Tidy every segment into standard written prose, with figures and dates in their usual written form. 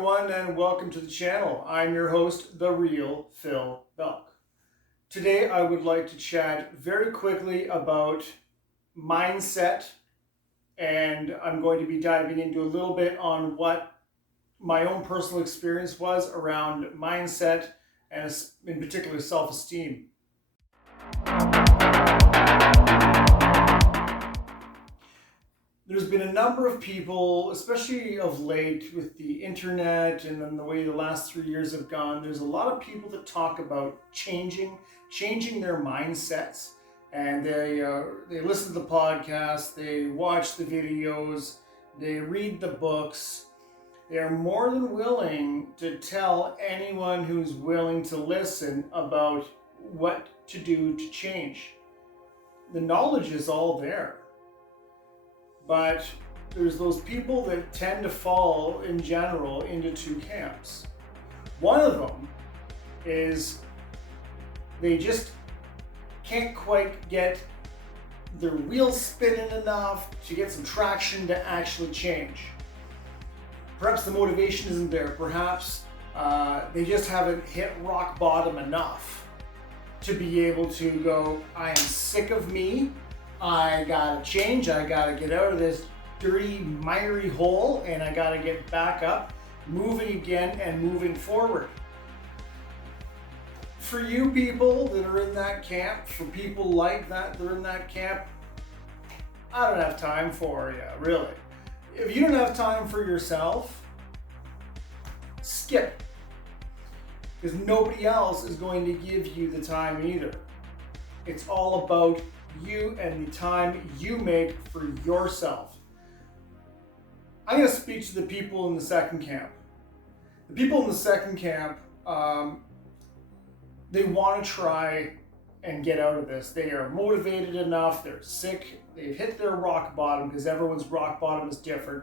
everyone, and welcome to the channel. I'm your host, The Real Phil Belk. Today I would like to chat very quickly about mindset, and I'm going to be diving into a little bit on what my own personal experience was around mindset and in particular self-esteem. There's been a number of people, especially of late with the internet and then the way the last 3 years have gone, there's a lot of people that talk about changing their mindsets. And they listen to the podcast, they watch the videos, they read the books. They are more than willing to tell anyone who's willing to listen about what to do to change. The knowledge is all there. But there's those people that tend to fall in general into two camps. One of them is they just can't quite get their wheels spinning enough to get some traction to actually change. Perhaps the motivation isn't there. Perhaps they just haven't hit rock bottom enough to be able to go, I am sick of me. I gotta change, I gotta get out of this dirty, miry hole, and I gotta get back up, moving again and moving forward. For you people that are in that camp, for people like that are in that camp, I don't have time for you, really. If you don't have time for yourself, skip. Because nobody else is going to give you the time either. It's all about you and the time you make for yourself. I'm going to speak to the people in the second camp. The people in the second camp, they want to try and get out of this. They are motivated enough, they're sick, they've hit their rock bottom because everyone's rock bottom is different,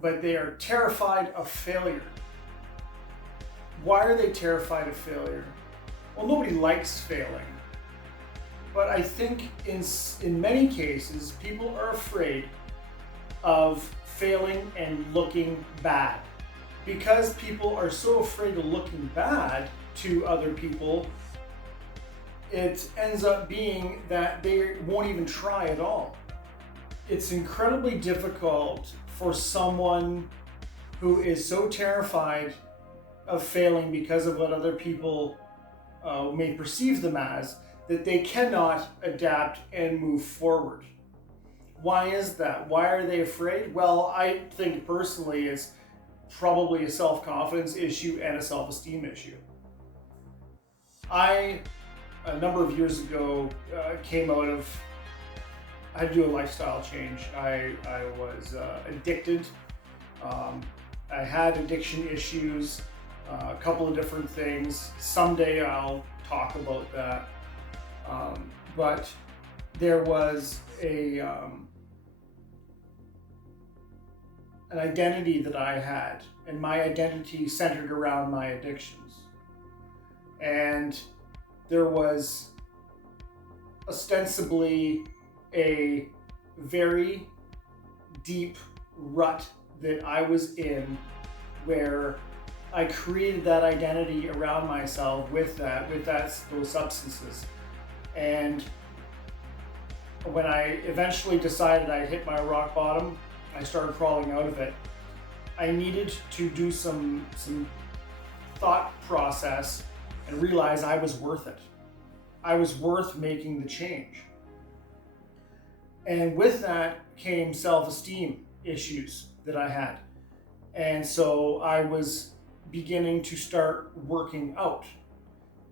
but they are terrified of failure. Why are they terrified of failure? Well, nobody likes failing. But I think in many cases, people are afraid of failing and looking bad. Because people are so afraid of looking bad to other people, it ends up being that they won't even try at all. It's incredibly difficult for someone who is so terrified of failing because of what other people may perceive them as, that they cannot adapt and move forward. Why is that? Why are they afraid? Well, I think personally it's probably a self-confidence issue and a self-esteem issue. A number of years ago, came out of, I had to do a lifestyle change. I was addicted. I had addiction issues, a couple of different things. Someday I'll talk about that. But there was an identity that I had, and my identity centered around my addictions. And there was ostensibly a very deep rut that I was in, where I created that identity around myself with those substances. And when I eventually decided I hit my rock bottom, I started crawling out of it. I needed to do some thought process and realize I was worth it. I was worth making the change. And with that came self-esteem issues that I had. And so I was beginning to start working out,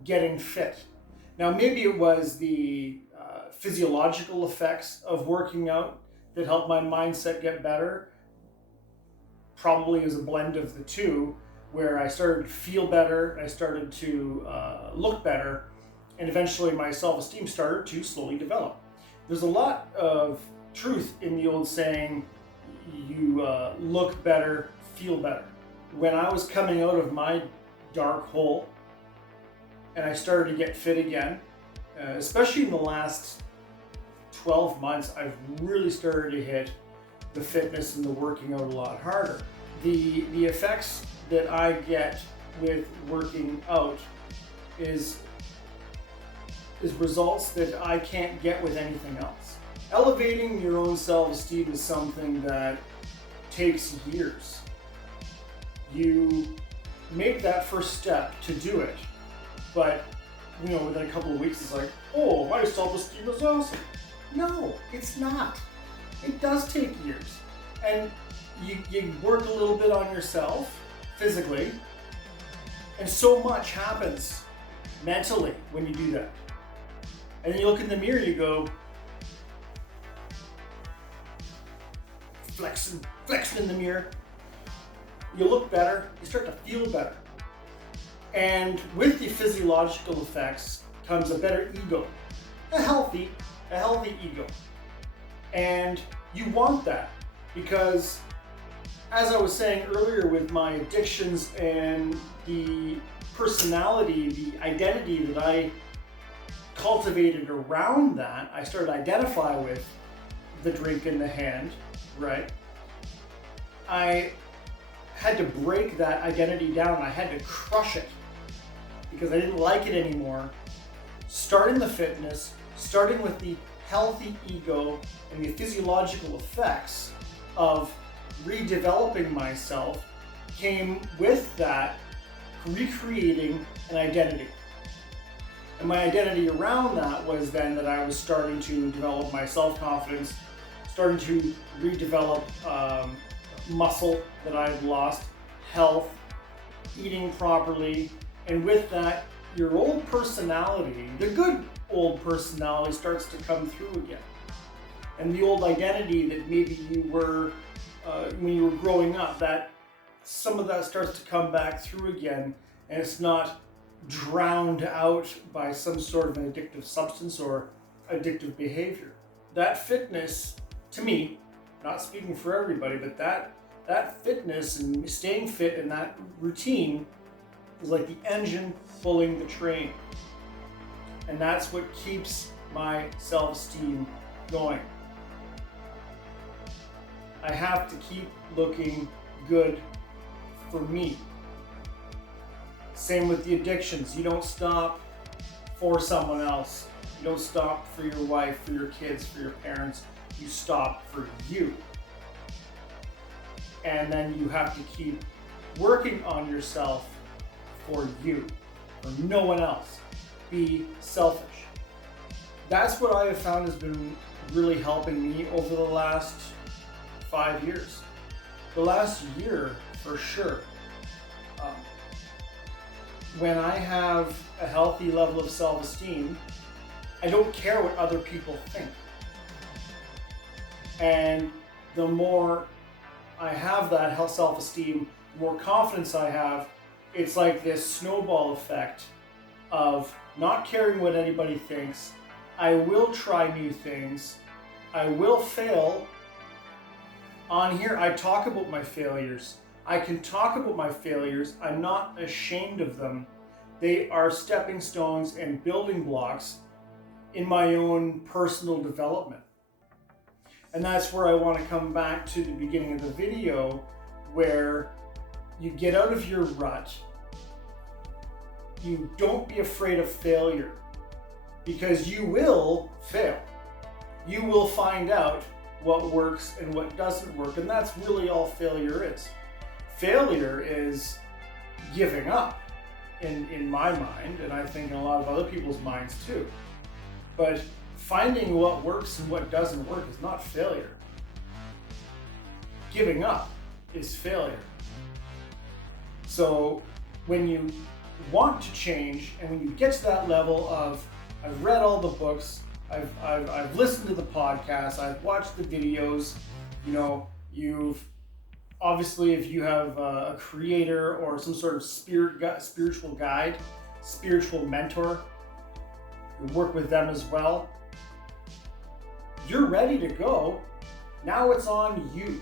getting fit. Now, maybe it was the physiological effects of working out that helped my mindset get better. Probably as a blend of the two, where I started to feel better, I started to look better, and eventually my self-esteem started to slowly develop. There's a lot of truth in the old saying, you look better, feel better. When I was coming out of my dark hole, and I started to get fit again, especially in the last 12 months, I've really started to hit the fitness and the working out a lot harder. the effects that I get with working out is results that I can't get with anything else. Elevating your own self-esteem is something that takes years. You make that first step to do it, but within a couple of weeks it's like, oh, my self-esteem is awesome. No, it's not. It does take years. And you work a little bit on yourself physically, and so much happens mentally when you do that. And then you look in the mirror and you go, flexing in the mirror. You look better, you start to feel better. And with the physiological effects comes a better ego, a healthy ego. And you want that because, as I was saying earlier, with my addictions and the personality, the identity that I cultivated around that, I started to identify with the drink in the hand, right? I had to break that identity down. I had to crush it because I didn't like it anymore. Starting the fitness, starting with the healthy ego and the physiological effects of redeveloping myself came with that recreating an identity. And my identity around that was then that I was starting to develop my self-confidence, starting to redevelop muscle that I had lost, health, eating properly, and with that, your old personality, the good old personality, starts to come through again. And the old identity that maybe you were when you were growing up, that some of that starts to come back through again, and it's not drowned out by some sort of an addictive substance or addictive behavior. That fitness, to me, not speaking for everybody, but that fitness and staying fit in that routine is like the engine pulling the train. And that's what keeps my self-esteem going. I have to keep looking good for me. Same with the addictions. You don't stop for someone else. You don't stop for your wife, for your kids, for your parents. You stop for you. And then you have to keep working on yourself for you, for no one else. Be selfish. That's what I have found has been really helping me over the last 5 years. The last year, for sure. When I have a healthy level of self-esteem, I don't care what other people think. And the more I have that self-esteem, the more confidence I have, it's like this snowball effect of not caring what anybody thinks. I will try new things. I will fail. On here, I talk about my failures. I can talk about my failures. I'm not ashamed of them. They are stepping stones and building blocks in my own personal development. And that's where I want to come back to the beginning of the video, where you get out of your rut. You don't be afraid of failure, because you will fail. You will find out what works and what doesn't work, and that's really all failure is. Failure is giving up in my mind, and I think in a lot of other people's minds too. But finding what works and what doesn't work is not failure. Giving up is failure. So when you want to change, and when you get to that level of, I've read all the books, I've listened to the podcasts, I've watched the videos, you've obviously, if you have a creator or some sort of spiritual guide, spiritual mentor, you work with them as well. You're ready to go. Now it's on you.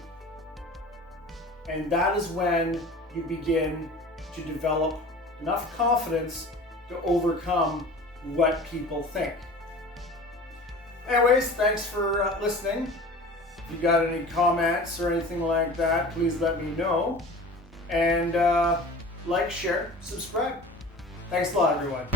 And that is when you begin to develop enough confidence to overcome what people think. Anyways, thanks for listening. If you got any comments or anything like that, please let me know. And like, share, subscribe. Thanks a lot, everyone.